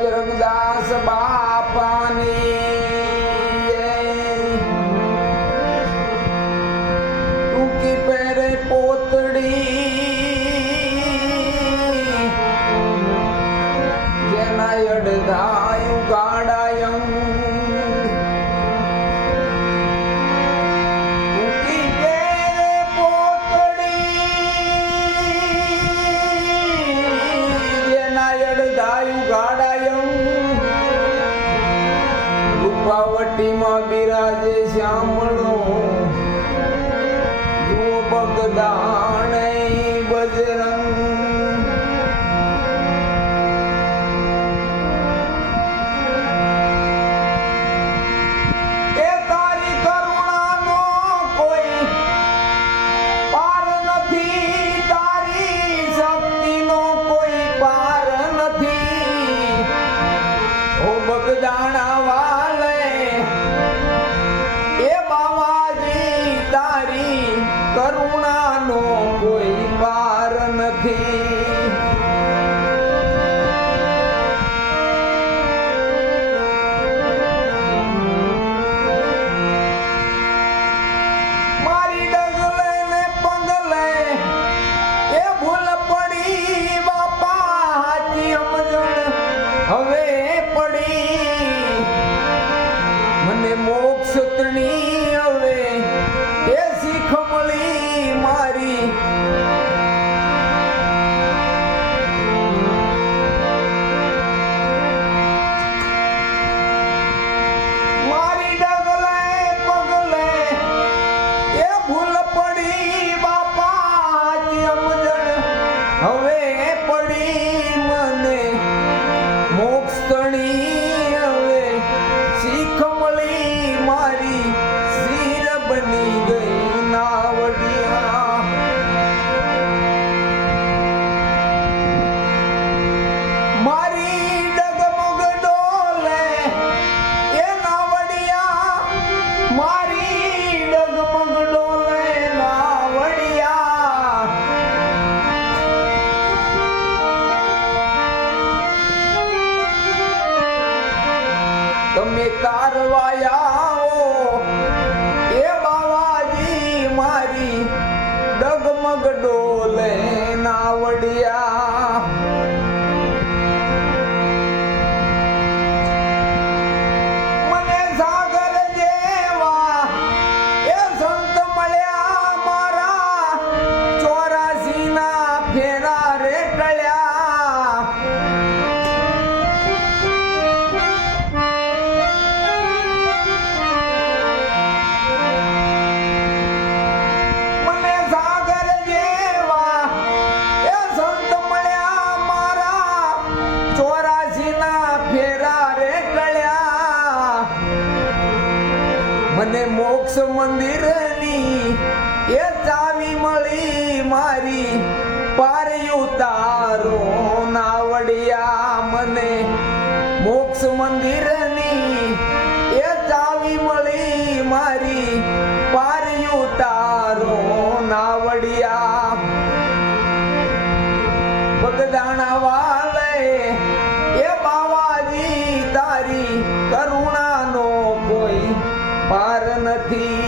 ભજ રવિદાસ બાપાની ટૂંકી પહેરે પોતડી જેના અડધાયું ગાડાયું ગાડીમાં બિરાજે શ્યામણો જુઓ ભગદાણ બજરંગ Bernie. பார்வையா મને મોક્ષ મંદિરની એ ચાવી મળી મારી. પાર્યું તારો નાવડિયા મને મોક્ષ મંદિર the